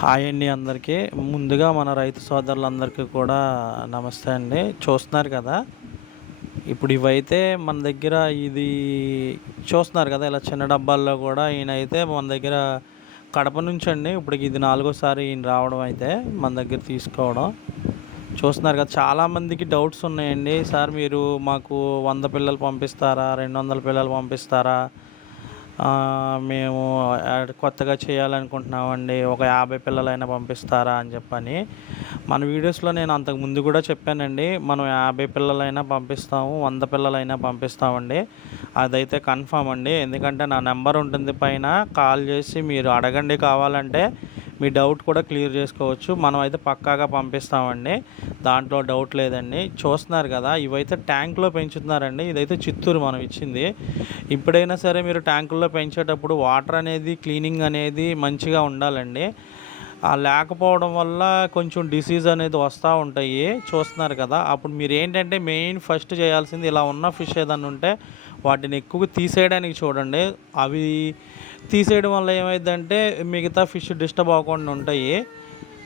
Hi అండి అందరికీ. ముందుగా మన రైతు సోదరులందరికీ కూడా నమస్తే అండి. చూస్తున్నారు కదా? ఇప్పుడు ఇవైతే మన దగ్గర ఇది చూస్తున్నారు కదా ఇలా చిన్న డబ్బాల్లో కూడా ఈయన అయితే మన దగ్గర కడప నుంచి అండి. ఇప్పుడు ఇది నాలుగోసారి ఈయన రావడం అయితే మన దగ్గర తీసుకోవడం. చూస్తున్నారు కదా చాలామందికి డౌట్స్ ఉన్నాయండి. సార్ మీరు మాకు వంద పిల్లలు పంపిస్తారా? రెండు వందల పిల్లలు పంపిస్తారా? మేము కొత్తగా చేయాలనుకుంటున్నామండి. ఒక యాభై పిల్లలైనా పంపిస్తారా అని చెప్పని. మన వీడియోస్లో నేను అంతకు ముందు కూడా చెప్పానండి. మనం యాభై పిల్లలైనా పంపిస్తాము వంద పిల్లలైనా పంపిస్తామండి. అదైతే కన్ఫామ్ అండి. ఎందుకంటే నా నెంబర్ ఉంటుంది పైన. కాల్ చేసి మీరు అడగండి కావాలంటే మీ డౌట్ కూడా క్లియర్ చేసుకోవచ్చు. మనం అయితే పక్కాగా పంపిస్తామండి. దాంట్లో డౌట్ లేదండి. చూస్తున్నారు కదా ఇవైతే ట్యాంక్లో పెంచుతున్నారండి. ఇదైతే చిత్తూరు మనం ఇచ్చింది. ఇప్పుడైనా సరే మీరు ట్యాంకుల్లో పెంచేటప్పుడు వాటర్ అనేది క్లీనింగ్ అనేది మంచిగా ఉండాలండి. ఆ లేకపోవడం వల్ల కొంచెం డిసీజ్ అనేది వస్తూ ఉంటాయి. చూస్తున్నారు కదా. అప్పుడు మీరు ఏంటంటే మెయిన్ ఫస్ట్ చేయాల్సింది ఇలా ఉన్న ఫిష్ ఏదైనా ఉంటే వాటిని ఎక్కువగా తీసేయడానికి చూడండి. అవి తీసేయడం వల్ల ఏమైందంటే మిగతా ఫిష్ డిస్టర్బ్ అవ్వకుండా ఉంటాయి.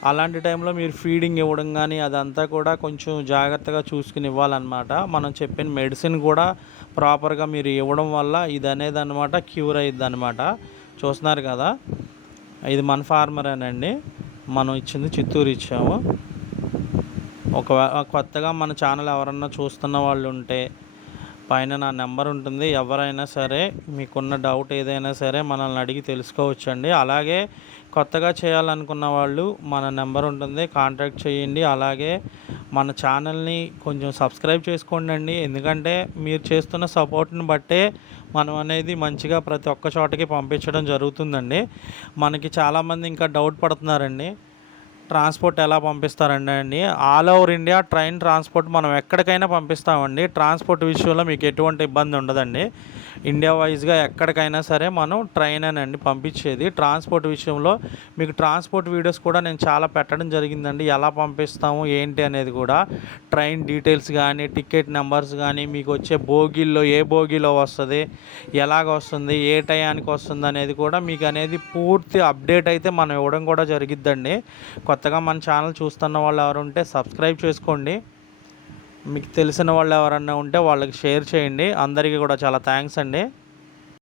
అలాంటి టైంలో మీరు ఫీడింగ్ ఇవ్వడం కానీ అదంతా కూడా కొంచెం జాగ్రత్తగా చూసుకుని ఇవ్వాలన్నమాట. మనం చెప్పిన మెడిసిన్ కూడా ప్రాపర్గా మీరు ఇవ్వడం వల్ల ఇది అనేది అనమాట క్యూర్ అయ్యిద్ది అనమాట చూస్తున్నారు కదా. ఇది మన ఫార్మరేనండి మనం ఇచ్చింది చిత్తూరు ఇచ్చాము. ఒకవేళ కొత్తగా మన ఛానల్ ఎవరన్నా చూస్తున్న వాళ్ళు ఉంటే పైన నా నెంబర్ ఉంటుంది. ఎవరైనా సరే మీకున్న డౌట్ ఏదైనా సరే మనల్ని అడిగి తెలుసుకోవచ్చండి. అలాగే కొత్తగా చేయాలనుకున్న వాళ్ళు మన నెంబర్ ఉంటుంది. కాంటాక్ట్ చేయండి. అలాగే మన ఛానల్ని కొంచెం సబ్స్క్రైబ్ చేసుకోండి అండి ఎందుకంటే మీరు చేస్తున్న సపోర్ట్ని బట్టే మనం అనేది మంచిగా ప్రతి ఒక్క చోటకి పంపించడం జరుగుతుందండి. మనకి చాలామంది ఇంకా డౌట్ పడుతున్నారండి. ట్రాన్స్పోర్ట్ ఎలా పంపిస్తారండి అండి all over India train transport మనం ఎక్కడికైనా పంపిస్తామండి. ట్రాన్స్పోర్ట్ విషయంలో మీకు ఎటువంటి ఇబ్బంది ఉండదండి. ఇండియా వైజ్గా ఎక్కడికైనా సరే మనం ట్రైన్ అండి పంపించేది. ట్రాన్స్పోర్ట్ విషయంలో మీకు ట్రాన్స్పోర్ట్ వీడియోస్ కూడా నేను చాలా పెట్టడం జరిగిందండి. ఎలా పంపిస్తాము ఏంటి అనేది కూడా. ట్రైన్ డీటెయిల్స్ కానీ టికెట్ నెంబర్స్ కానీ మీకు వచ్చే బోగీల్లో ఏ బోగీలో వస్తుంది ఎలాగ వస్తుంది ఏ టయానికి వస్తుంది అనేది కూడా మీకు అనేది పూర్తి అప్డేట్ అయితే మనం ఇవ్వడం కూడా జరిగిద్దండి. కొత్త కొత్తగా మన ఛానల్ చూస్తున్న వాళ్ళు ఎవరు ఉంటే సబ్స్క్రైబ్ చేసుకోండి. మీకు తెలిసిన వాళ్ళు ఎవరన్నా ఉంటే వాళ్ళకి షేర్ చేయండి. అందరికీ కూడా చాలా థ్యాంక్స్ అండి.